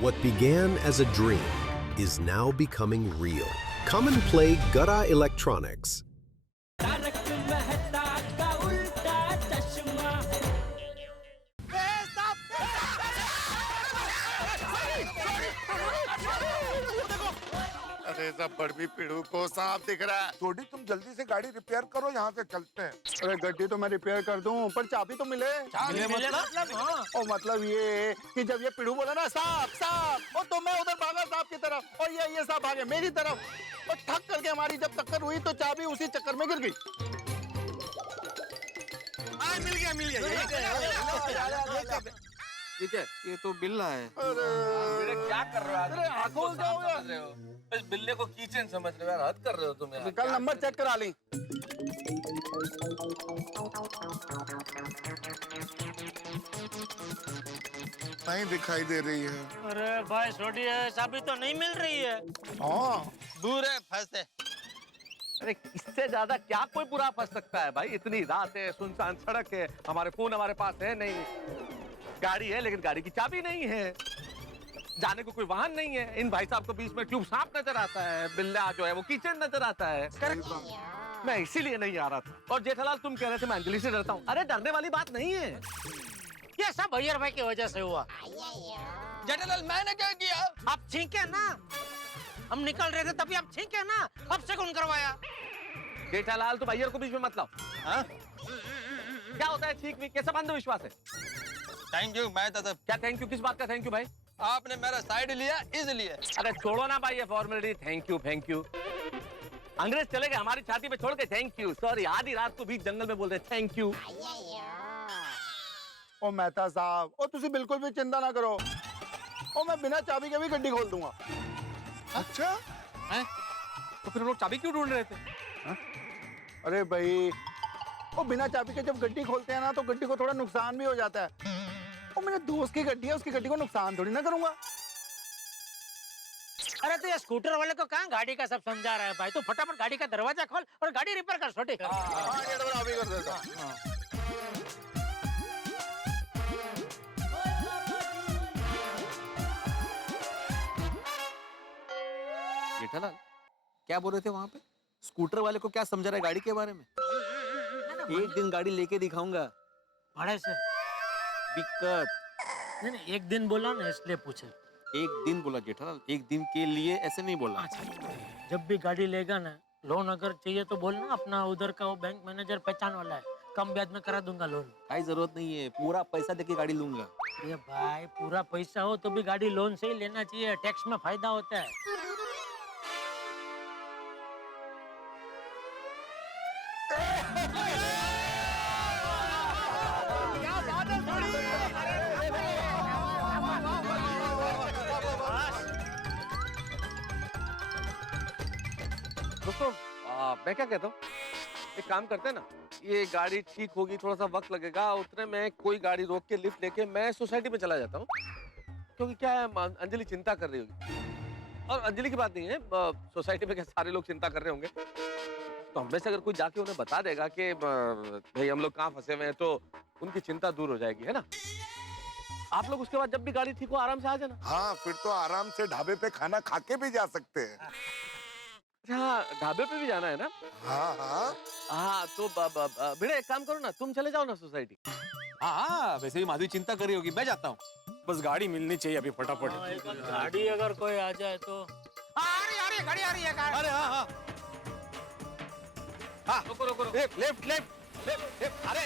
What began as a dream is now becoming real. Come and play Gada Electronics. अरे सब बड़बी पिड़ू को सांप दिख रहा है। छोटी तुम जल्दी से गाड़ी रिपेयर करो, यहाँ से चलते हैं। अरे गड्डी तो मैं रिपेयर कर दूं, पर चाबी तो मिले। मिले मतलब हाँ। और मतलब ये कि जब ये पिड़ू बोला ना सांप सांप, और तो मैं उधर भागा सांप की तरफ और ये सांप भागे मेरी तरफ और ठक करके हमारी जब टक्कर हुई तो चाबी उसी चक्कर में गिर गई। मिल गया ठीक है, ये तो बिल्ला है। अरे क्या कर रहे हो? अरे आंखों से हो गया। इस बिल्ले को कीचन समझ रहे हो यार, हद कर रहे हो तुम यार। कल नंबर चेक करा ली। नहीं दिखाई दे रही है। अरे भाई छोटी है, चाबी तो नहीं मिल रही है। हाँ दूर है, फंसते। अरे इससे ज्यादा क्या कोई बुरा फंस सकता है भाई? इतनी रात है, सुनसान सड़क है, हमारे फोन हमारे पास है नहीं, गाड़ी है लेकिन गाड़ी की चाबी नहीं है, जाने को कोई वाहन नहीं है। इन भाई साहब को बीच में ट्यूब सांप नजर आता है, बिल्ला जो है वो किचन नजर आता है। मैं इसीलिए नहीं आ रहा था। और जेठालाल तुम कह रहे थे मैं अंजलि से डरता हूँ, अरे डरने वाली बात नहीं है। ये सब भैया भाई की वजह से हुआ। जेठालाल मैंने क्या किया? आप छींके ना, हम निकल रहे थे तभी आप छींके ना, अब से कौन करवाया? जेठालाल तुम भैया को बीच में मत लाओ। हाँ? क्या होता है ठीक भी, कैसा अंधविश्वास है? थैंक यू, मैं तो क्या थैंक यू? किस बात का थैंक यू भाई? आपने मेरा साइड लिया इसलिए। अरे छोड़ो ना भाई ये फॉर्मेलिटी, थैंक यू। अंग्रेज चले गए, हमारी छाती पे छोड़ के थैंक यू। सॉरी, आधी रात को बीच जंगल में बोल रहे थैंक यू। ओ मेहता साहब, ओ तुसी बिल्कुल भी चिंता ना करो, ओ मैं बिना चाबी के भी गड्डी खोल दूंगा। अच्छा हैं? तो फिर लोग चाबी क्यों ढूंढ रहे थे? अरे भाई, ओ बिना चाबी के जब गड्डी खोलते हैं ना तो गड्डी को थोड़ा नुकसान भी हो जाता है। ओ मेरे दोस्त की गड्डी है, उसकी गड्डी को नुकसान थोड़ी ना करूंगा। अरे तो ये स्कूटर वाले को कहाँ गाड़ी का सब समझा रहा है भाई? तो फटाफट गाड़ी का दरवाजा खोल और गाड़ी रिपेयर कर छोटी। हाँ, ये तो अभी कर देता हूं। जेठालाल क्या बोल रहे थे वहाँ पे? स्कूटर वाले को क्या समझा रहा है गाड़ी के बारे में? एक दिन गाड़ी लेके दिखाऊंगा। भाड़े से दिक्कत नहीं, एक दिन बोला ना इसलिए पूछे। एक दिन बोला जेठालाल, एक दिन के लिए ऐसे नहीं बोला। जब भी गाड़ी लेगा ना, लोन अगर चाहिए तो बोलना, अपना उधर का वो बैंक मैनेजर पहचान वाला है, कम ब्याज में करा दूंगा लोन। कोई जरूरत नहीं है, पूरा पैसा देके गाड़ी लूंगा। ये भाई पूरा पैसा हो तो भी गाड़ी लोन से ही लेना चाहिए, टैक्स में फायदा होता है। दोस्तों मैं क्या कहता हूँ, एक काम करते हैं ना, ये गाड़ी ठीक होगी, थोड़ा सा वक्त लगेगा, उतने में कोई गाड़ी रोक के लिफ्ट लेके मैं सोसाइटी में चला जाता हूँ। क्योंकि क्या है, अंजलि चिंता कर रही होगी, और अंजलि की बात नहीं है, सोसाइटी में क्या सारे लोग चिंता कर रहे होंगे, तो हम में से अगर कोई जाके उन्हें बता देगा कि भाई हम लोग कहाँ फंसे हुए हैं, तो उनकी चिंता दूर हो जाएगी, है ना? आप लोग उसके बाद जब भी गाड़ी ठीक हो आराम से आ जाना। हाँ, फिर तो आराम से ढाबे पे खाना खा के भी जा सकते हैं। हाँ, ढाबे पे भी जाना है ना? हाँ, तो बेटा एक काम करो ना, तुम चले जाओ ना सोसाइटी। हाँ, वैसे भी माधवी चिंता कर रही होगी, मैं जाता हूँ। बस गाड़ी मिलनी चाहिए अभी फटाफट। गाड़ी अगर कोई आ जाए तो। आ रही है गाड़ी, आ रही है कार। अरे हाँ, रुको। लेफ्ट। अरे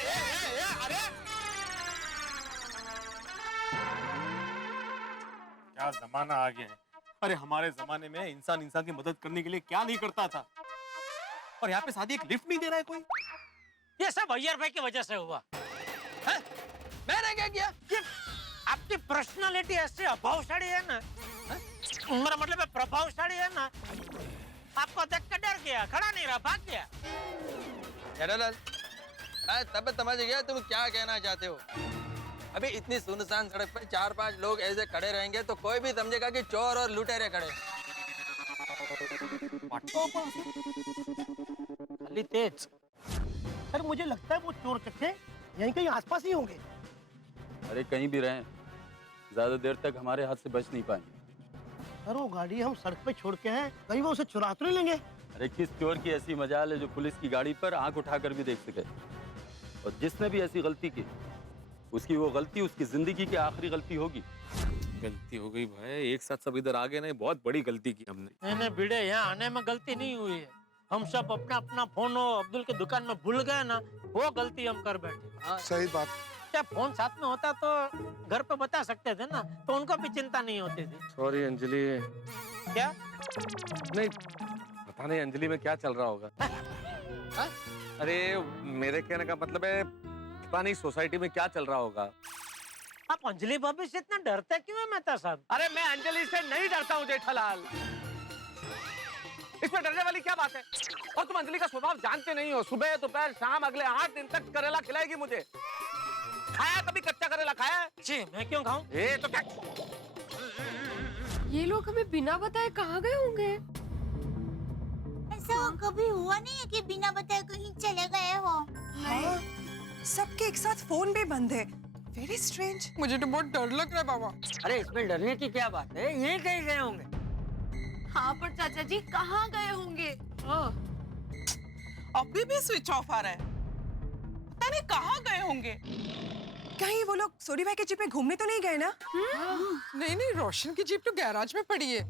क्या जमाना आ गया है। अरे हमारे जमाने में इंसान की मदद करने के लिए क्या नहीं करता था, और यहाँ पे शादी एक लिफ्ट नहीं दे रहा है कोई। ये सब भैया भाई की वजह से हुआ है? मैंने क्या किया? आपकी पर्सनालिटी ऐसे अभावशाली है ना, मेरा मतलब है प्रभावशाली है ना, आपको देख कर डर गया, खड़ा नहीं रहा, भाग गया। जेठालाल, मैं तब समझ गया तुम क्या कहना चाहते हो। अभी इतनी सुनसान सड़क पर 4-5 लोग ऐसे खड़े रहेंगे तो कोई भी समझेगा कि चोर और लुटेरे खड़े। खाली तेज। सर मुझे लगता है वो चोर चक्के यहीं कहीं आसपास ही होंगे। अरे कहीं भी रहें, ज्यादा देर तक हमारे हाथ से बच नहीं पाएंगे। सर वो गाड़ी हम सड़क पे छोड़ के हैं, कहीं वो उसे चुरा तो नहीं लेंगे? अरे किस चोर की ऐसी मजाल है जो पुलिस की गाड़ी पर आंख उठाकर भी देख सके। और जिसने भी ऐसी गलती की, उसकी वो गलती उसकी जिंदगी की आखिरी गलती होगी। गलती हो गई भाई, एक साथ सब इधर आ गए ना, बहुत बड़ी गलती की हमने। नहीं भिड़े, यहाँ आने में गलती नहीं हुई है। हम सब अपना अपना फोन अब्दुल की दुकान में भूल गए ना, वो गलती हम कर बैठे। सही बात। क्या फोन साथ में होता तो घर पे बता सकते थे ना, तो उनको भी चिंता नहीं होती थी। सॉरी अंजलि। क्या? नहीं पता नहीं अंजलि में क्या चल रहा होगा। अरे मेरे कहने का मतलब है पता नहीं सोसाइटी में क्या चल रहा होगा। आप अंजलि भाभी से इतना डरते क्यों है मेहता साहब? अरे मैं अंजलि से नहीं डरता हूँ जेठालाल, इसमें डरने वाली क्या बात है? और तुम अंजलि का स्वभाव जानते नहीं हो, सुबह दोपहर शाम अगले 8 दिन तक करेला खिलाएगी मुझे। खाया कभी कच्चा करेला खाया? जी मैं क्यों खाऊं? ये तो क्या? ये लोग हमें बिना बताए कहाँ गए होंगे? ऐसा कभी हुआ नहीं है कि बिना बताए कहीं चले गए हो? हाँ, सबके एक साथ फोन भी बंद है। Very strange. मुझे तो बहुत डर लग रहा है बाबा। अरे इसमें डरने की क्या बात है, यहीं कहीं गए होंगे। हाँ पर चाचा जी कहाँ गए होंगे? अभी भी स्विच ऑफ आ रहा है, पता नहीं कहाँ गए होंगे। कहीं वो लोग सोरी भाई के जीप में घूमने तो नहीं गए ना? नहीं नहीं, रोशन की जीप तो गैराज में पड़ी है।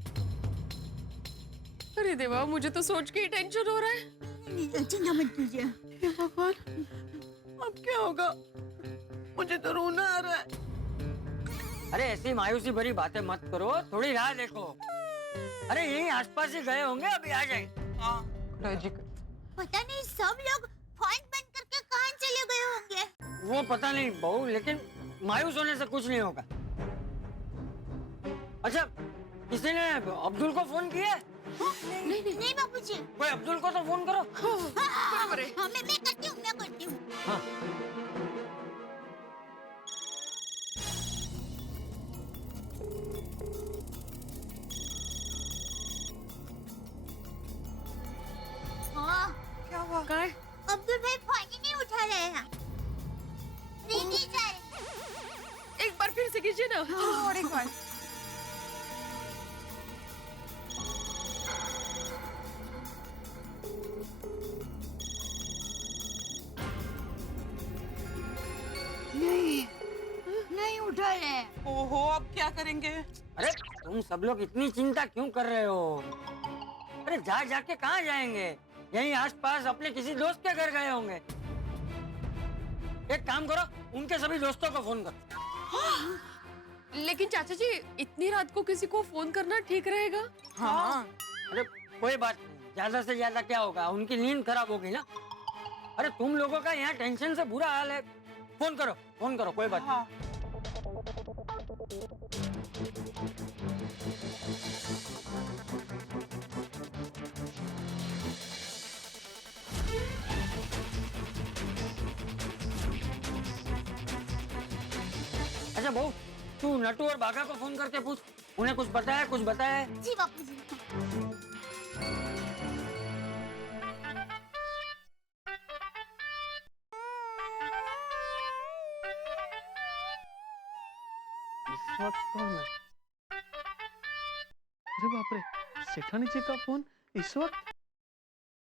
अरे देवा, मुझे तो सोच के ही टेंशन हो रहा है। चिंता मत कीजिए। हे भगवान, अब क्या होगा? मुझे तो रोना आ रहा है। अरे ऐसी मायूसी भरी बातें मत करो, थोड़ी राह देखो। अरे यहीं आसपास ही गए होंगे, अभी आ जाएंगे। हाँ पता नहीं सब लोग फोन बंद करके कहाँ चले गए होंगे। वो पता नहीं बहू, लेकिन मायूस होने से कुछ नहीं होगा। अच्छा किसी ने अब्दुल को फोन किया? नहीं बाबूजी। कोई अब्दुल को तो फोन करो। बराबर है। हाँ मैं करती हूँ। हाँ। हाँ क्या हुआ? अब्दुल भाई फोन ही नहीं उठा रहे हैं। रिंग ही जा रही। एक बार फिर से कीजिए ना। और एक बार। नहीं उठा रहे। ओहो, अब क्या करेंगे? अरे तुम सब लोग इतनी चिंता क्यों कर रहे हो? अरे जा जाके कहाँ जाएंगे, यहीं आसपास अपने किसी दोस्त के घर गए होंगे। एक काम करो, उनके सभी दोस्तों को फोन करो। लेकिन चाचा जी, इतनी रात को किसी को फोन करना ठीक रहेगा? हाँ अरे कोई बात नहीं, ज्यादा से ज्यादा क्या होगा, उनकी नींद खराब होगी ना। अरे तुम लोगों का यहाँ टेंशन से बुरा हाल है, फोन करो कोई बात हाँ। अच्छा बहू, तू नटू और बाघा को फोन करके पूछ, उन्हें कुछ बताया है? जी बापूजी। इस वक्त कौन है? अरे बाप रे, सेठानी जी का फोन इस वक्त?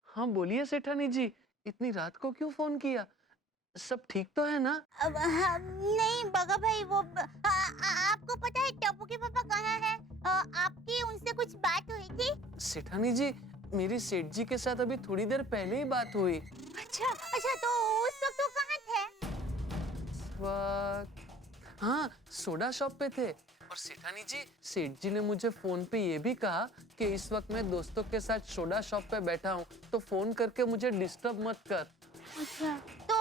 हाँ बोलिए सेठानी जी, इतनी रात को क्यों फोन किया? सब ठीक तो है ना? नहीं बगा भाई, वो आपको पता है टप्पू के पापा कहाँ हैं? आपकी उनसे कुछ बात हुई थी? सेठानी जी, मेरी सेठ जी के साथ अभी थोड़ी देर पहले ही बात हुई। अच्छा तो उस वक्त वो कहाँ थे? हाँ, सोडा शॉप पे थे। और सेठानी जी, सेठ जी ने मुझे फोन पे ये भी कहा कि इस वक्त मैं दोस्तों के साथ सोडा शॉप पे बैठा हूँ, तो फोन करके मुझे डिस्टर्ब मत कर। अच्छा तो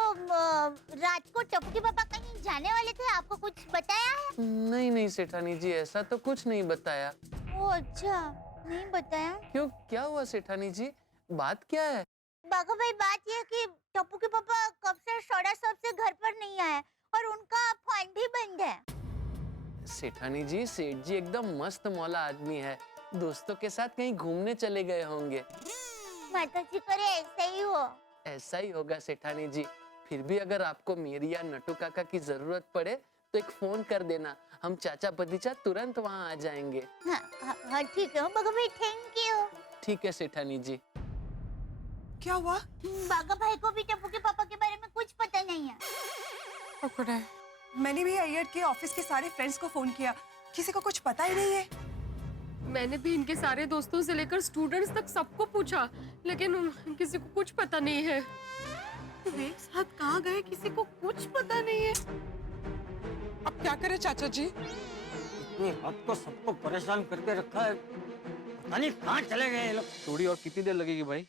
रात को टप्पू के पापा कहीं जाने वाले थे, आपको कुछ बताया है? नहीं सेठानी जी, ऐसा तो कुछ नहीं बताया। ओ अच्छा, नहीं बताया। क्यों, क्या हुआ सेठानी जी, बात क्या है? बाघा भाई बात यह है कि टप्पू के पापा कब से सोडा शॉप से घर पर नहीं आए और उनका फोन भी बंद है। सेठानी जी, सेठ जी एकदम मस्त मौला आदमी है, दोस्तों के साथ कहीं घूमने चले गए होंगे। माता जी करे ऐसा ही हो। ऐसा ही होगा सेठानी जी। फिर भी अगर आपको मेरी या नटू काका की जरूरत पड़े तो एक फोन कर देना, हम चाचा भतीजा तुरंत वहाँ आ जाएंगे। हाँ ठीक है बगा भाई, थैंक यू। ठीक है सेठानी जी। क्या हुआ? बागा भाई को भी टप्पू के पापा के बारे में कुछ पता नहीं है। पकड़ा है। मैंने भी अय्यर के ऑफिस के सारे फ्रेंड्स को फोन किया, किसी को कुछ पता ही नहीं है। मैंने भी इनके सारे दोस्तों से लेकर स्टूडेंट्स तक सबको पूछा, लेकिन किसी को कुछ पता नहीं है। तो एक साथ कहाँ गए, किसी को कुछ पता नहीं है। अब क्या करे चाचा जी? इतनी रात को सबको परेशान करके रखा है, पता नहीं कहाँ चले गए ये लोग। थोड़ी और कितनी देर लगेगी भाई?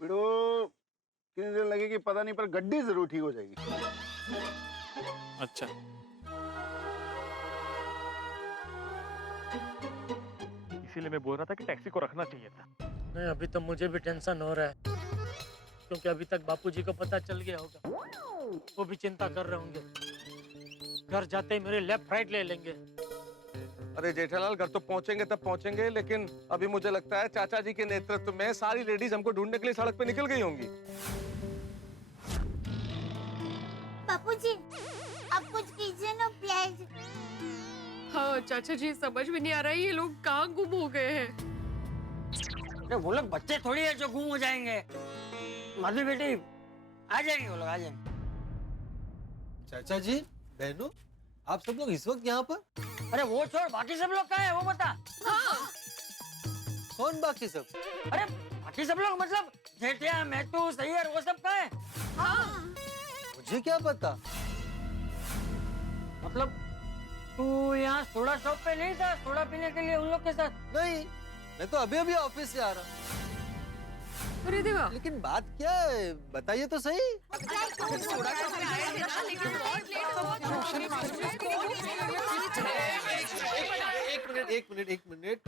बिड़ो कितनी देर लगेगी पता नहीं, पर गड्डी जरूर ठीक हो जाएगी। अच्छा, इसीलिए मैं बोल रहा था कि टैक्सी को रखना चाहिए था। नहीं, अभी तो मुझे भी टेंशन हो रहा है, क्योंकि अभी तक बापूजी को पता चल गया होगा, वो भी चिंता कर रहे होंगे। घर जाते ही मेरे लेफ्ट राइट ले लेंगे। अरे जेठालाल, घर तो पहुंचेंगे तब पहुंचेंगे, लेकिन अभी मुझे लगता है चाचा जी के नेतृत्व में सारी लेडीज हमको ढूंढने के लिए सड़क पे निकल गई होंगी। बापूजी आप कुछ कीजिए ना प्लीज। हाँ चाचा जी, समझ में नहीं आ रहा है ये लोग कहाँ गुम हो गए हैं। अरे वो लोग बच्चे थोड़ी है जो गुम हो जाएंगे। माधवी बेटी आ जाएंगे, वो लोग आ जाएंगे। चाचा जी, बहनों, आप सब लोग इस वक्त यहाँ पर? अरे वो छोड़, बाकी सब लोग कहाँ है वो बता। हाँ। कौन बाकी सब? अरे बाकी सब लोग मतलब जेठिया, मैतू, सैयर, वो सब कहाँ है? हाँ। मुझे क्या पता? मतलब तू यहाँ सोडा शॉप पे नहीं था सोडा पीने के लिए उन लोग के साथ? नहीं, मैं तो अभी अभी ऑफिस से आ रहा हूँ। अरे देवा, लेकिन बात क्या है, बताइए तो सही। एक मिनट।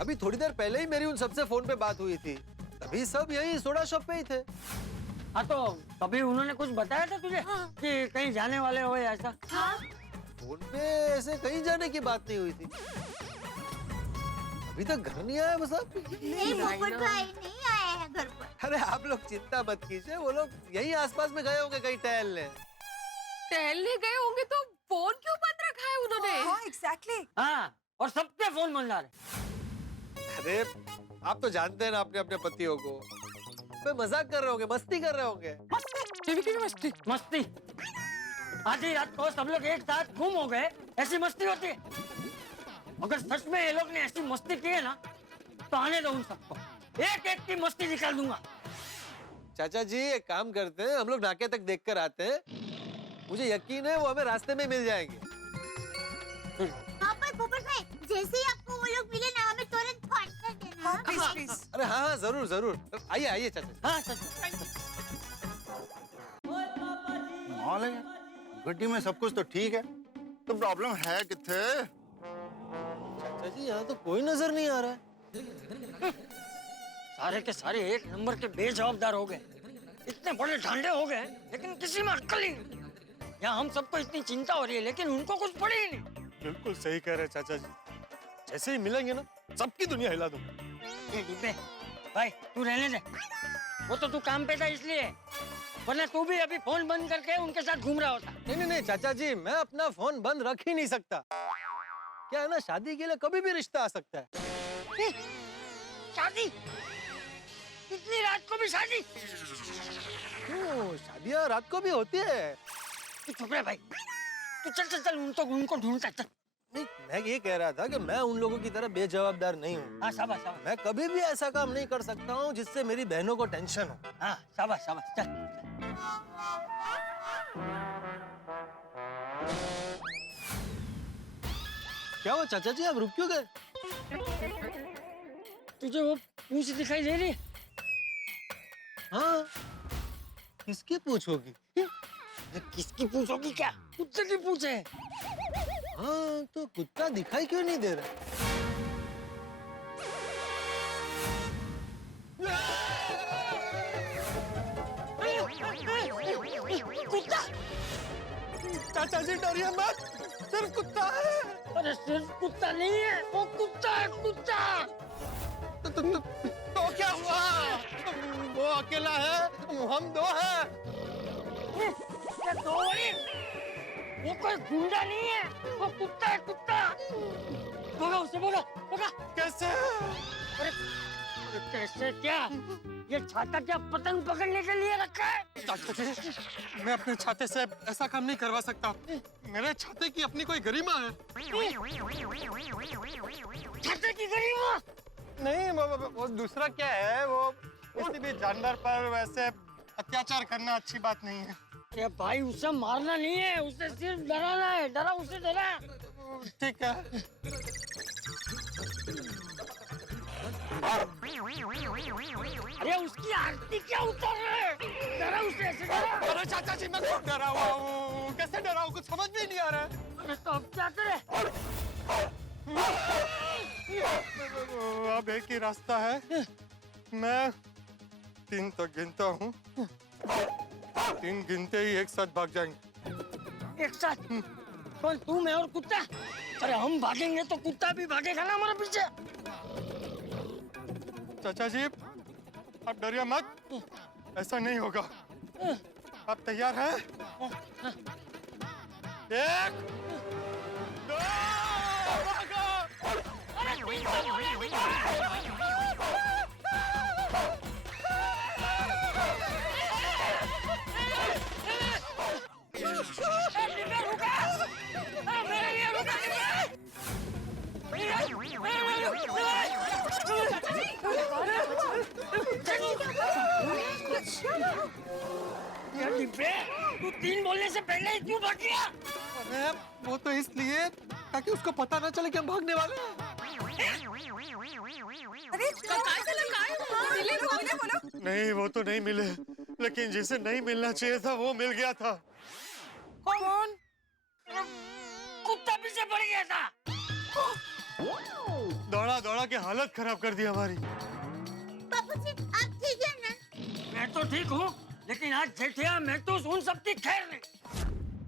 अभी थोड़ी देर पहले ही मेरी उन सबसे फोन पे बात हुई थी, तभी सब यही सोडा शॉप पे ही थे। हाँ तो कभी उन्होंने कुछ बताया था तुझे कि कहीं जाने वाले हो या ऐसा? फोन पे ऐसे कहीं जाने की बात नहीं हुई थी। अभी तक घर नहीं आया बस आप? नहीं पोपट भाई नहीं आया है घर पर। अरे आप लोग चिंता मत कीजिए, वो लोग यहीं आसपास में गए होंगे कहीं टहलने। टहलने गए होंगे तो फोन क्यों बंद रखा है उन्होंने? हाँ एग्जैक्टली। हाँ, और सबके फोन बंद आ रहे। अरे आप तो जानते हैं ना अपने अपने पतियों को। वे मजाक कर रहे होंगे, मस्ती कर रहे होंगे। मस्ती मस्ती। आधी रात को सब लोग एक साथ गुम हो गए, ऐसी मस्ती होती है? अगर सच में ये लोग ने ऐसी मस्ती की है ना, तो आने दो उन सबको, एक एक की मस्ती निकाल दूंगा। चाचा जी एक काम करते हैं, हम लोग नाके तक देख कर आते हैं, मुझे यकीन है वो हमें रास्ते में मिल जाएंगे। हाँ पर पोपट भाई, जैसे ही आपको वो लोग मिले ना, हमें तुरंत फोन कर देना। हाँ प्लीज। अरे हाँ जरूर जरूर, आइए चाचा। हाँ चाचा। माहौल है, गड्डी में सब कुछ तो ठीक है, तो प्रॉब्लम है किथे? चाचा जी यहाँ तो कोई नजर नहीं आ रहा है। सारे के सारे एक नंबर के बेजवाबदार हो गए, इतने बड़े ढांडे हो गए, लेकिन किसी में अक्ल ही नहीं। यहाँ हम सबको इतनी चिंता हो रही है, लेकिन उनको कुछ पड़ी ही नहीं। बिल्कुल सही कह रहे चाचा जी, जैसे ही मिलेंगे ना सबकी दुनिया हिला दूंगा। डिब्बे भाई तू रहने दे, वो तो तू काम पे था इसलिए, वरना तू भी अभी फोन बंद करके उनके साथ घूम रहा होता। नहीं चाचा जी, मैं अपना फोन बंद रख ही नहीं सकता। क्या है ना, शादी के लिए कभी भी रिश्ता आ सकता है। शादी? इतनी रात को भी शादी? क्यों, शादियाँ रात को भी होती है। तू चुप रहे भाई, तू चल उनको ढूंढता चल। नहीं, मैं ये कह रहा था कि मैं उन लोगों की तरह बेजवाबदार नहीं हूँ। हाँ शाबाश शाबाश। मैं कभी भी ऐसा काम नहीं कर सकता हूँ जिससे मेरी बहनों को टेंशन हो। हाँ शाबाश शाबाश चल। क्या हुआ चाचा जी, आप रुक क्यों गए? तुझे वो पूंछ दिखाई दे रही है? हाँ, किसकी पूंछ होगी? किसकी पूंछ होगी क्या? कुत्ते की पूंछ है। हाँ, तो कुत्ता दिखाई क्यों नहीं दे रहा? कुत्ता? चाचा जी डरिए मत, सिर्फ कुत्ता है। अरे सिर्फ कुत्ता नहीं है, वो कुत्ता है कुत्ता। तो क्या हुआ? वो अकेला है, हम दो हैं। वो कोई गुंडा नहीं है, वो कुत्ता है, कुत्ता। भगा उसे, भगा, भगा। कैसे? अरे कैसे क्या? ये छाता क्या पतंग पकड़ने के लिए रखा है? चाचा जी, मैं अपने छाते से ऐसा काम नहीं करवा सकता। मेरे छाते की अपनी कोई गरिमा है। छाते की गरिमा? नहीं, वो दूसरा क्या है, वो किसी भी जानवर पर वैसे अत्याचार करना अच्छी बात नहीं है। अरे भाई, उसे मारना नहीं है, उसे सिर्फ डराना है। डरा उसे, डरा। ठीक है। अरे उसकी आरती क्या उतर रहा है? डरा उसे, ऐसे डरा। अरे चाचा जी, मैं खुद डरा हुआ हूँ। कैसे डरा हूँ, कुछ समझ में नहीं आ रहा है। अरे तो अब क्या करे? अब एक ही रास्ता है। मैं 3 तक गिनता हूँ। 3 गिनते ही एक साथ भाग जाएंगे। एक साथ? कौन, तू, मैं और कुत्ता? अरे हम भागेंगे तो कुत्ता भी भागेगा ना हमारे पीछे। चाचा जी, आप डरिए मत, ऐसा नहीं होगा। आप तैयार हैं? 1, 2, भागो! तू 3 बोलने से पहले ही क्यों भाग गया? अरे वो तो इसलिए ताकि उसको पता ना चले कि हम भागने वाले हैं। अरे बोलो। नहीं, वो तो नहीं मिले, लेकिन जिसे नहीं मिलना चाहिए था वो मिल गया था। कौन? कुत्ता पीछे पड़ गया था। दौड़ा दौड़ा के हालत खराब कर दी हमारी। बापूजी, आप ठीक है ना? मैं तो ठीक हूँ, लेकिन आज जेठिया मैं तो उन सबकी खैर नहीं।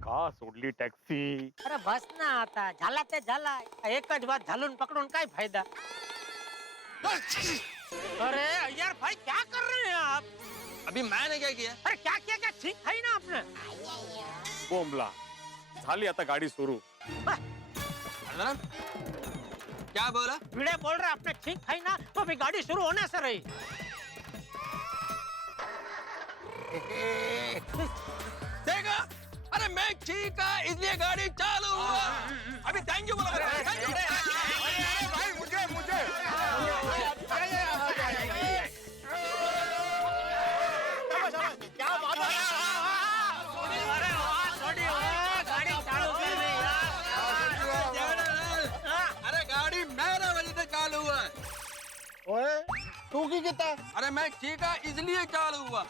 का सोडली टॅक्सी? अरे बस ना आता, झाला ते झाला. एकच बात झालून पकडून काय फायदा? अरे यार भाई, क्या कर रहे हैं आप? अभी मैंने क्या किया? अरे क्या किया, क्या ठीक है ना आपने? बोंबला झाली आता गाडी सुरू. क्या बोला? भिड़े बोल रहे आपने ठीक है ना, तो अभी गाड़ी शुरू होने से रही। देखा? अरे मैं ठीक है, इसलिए गाड़ी चालू हुआ। अभी थैंक यू बोला। भाई मुझे क्या बात है? अरे गाड़ी चालू कर रही है। अरे गाड़ी मेरे वजह से चालू हुआ है। ओए तू की किता? अरे मैं ठीक है, इसलिए चालू हुआ।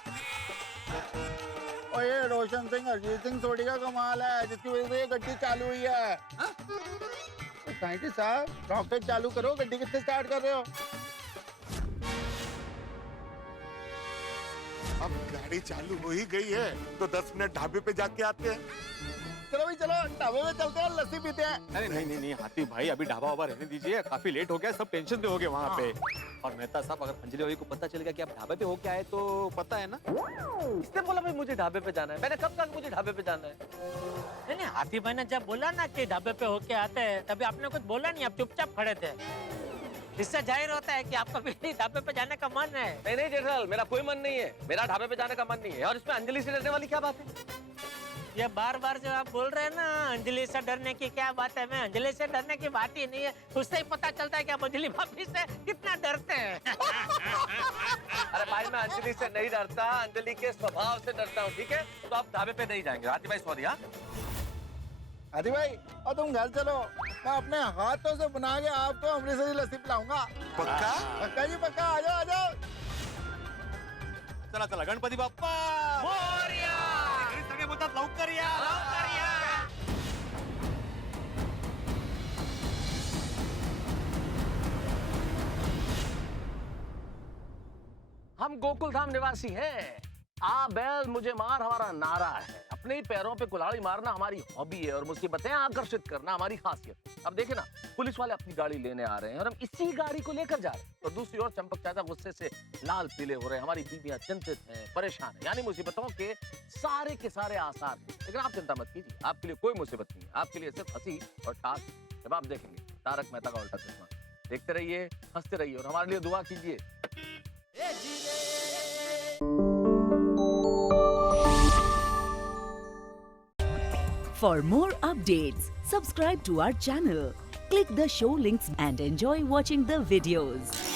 और ये रोशन सिंह अरिजीत सिंह सोडी का कमाल है, जिसकी वजह से ये गड्डी चालू हुई है। साइंटिस्ट साहब, रॉकेट चालू करो, गड्डी किससे स्टार्ट कर रहे हो? अब गाड़ी चालू हो ही गई है तो 10 मिनट ढाबे पे जाके आते हैं। चलो भाई चलो, ढाबे में चलते हैं, लस्सी पीते हैं। अरे नहीं हाथी भाई, अभी ढाबा वाबा रहने दीजिए, काफी लेट हो गया, सब टेंशन में हो गए वहाँ पे। और मेहता साहब, अगर अंजलि भाई को पता चल गया कि आप ढाबे पे होके आए तो पता है ना। इसने बोला भाई मुझे ढाबे पे जाना है, मैंने कब कहा मुझे ढाबे पे जाना है? नहीं, हाथी भाई ने जब बोला ना कि ढाबे पे होके आते हैं, तभी आपने कुछ बोला नहीं, आप चुपचाप खड़े थे। इससे जाहिर होता है कि आपका भी ढाबे पे जाने का मन है। नहीं जेठालाल, मेरा कोई मन नहीं है, मेरा ढाबे पे जाने का मन नहीं है। और इसमें अंजलि से डरने वाली क्या बात है? ये बार जो आप बोल रहे हैं ना, अंजलि से डरने की क्या बात है? मैं अंजलि से डरने की बात ही नहीं है, उससे ही पता चलता है कि आप अंजलि भाभी से कितना डरते हैं। अरे भाई, मैं अंजलि से नहीं डरता, अंजलि के स्वभाव से डरता हूँ, ठीक है? तो आप ढाबे पे नहीं जाएंगे। हाथी भाई सॉरी। आदि भाई, और तुम घर चलो, मैं अपने हाथों से बना के आपको अमृतसरी लस्सी पिलाऊंगा। पक्का? पक्का जी पक्का, आ जाओ आ जाओ। चला चला, गणपती बाप्पा मोरया! सगळे बोलतात लवकर या, लवकर या. हम गोकुल धाम निवासी हैं। आ बैल मुझे मार हमारा नारा है। अब अपने ही पैरों पे कुल्हाड़ी मारना हमारी हॉबी है और मुसीबतें आकर्षित करना हमारी खासियत है। अब देखे ना, पुलिस वाले अपनी गाड़ी लेने आ रहे हैं और हम इसी गाड़ी को लेकर जा रहे हैं। और दूसरी ओर चंपक चाचा गुस्से से लाल पीले हो रहे हैं, हमारी बीवियां चिंतित हैं, परेशान हैं, यानी मुसीबतों के सारे आसार हैं। लेकिन आप चिंता मत कीजिए, आपके लिए कोई मुसीबत नहीं है, आपके लिए सिर्फ हंसी और टास्क जब आप देखेंगे तारक मेहता का उल्टा चश्मा। देखते रहिए, हंसते रहिए और हमारे लिए दुआ कीजिए। For more updates, subscribe to our channel, click the show links and enjoy watching the videos.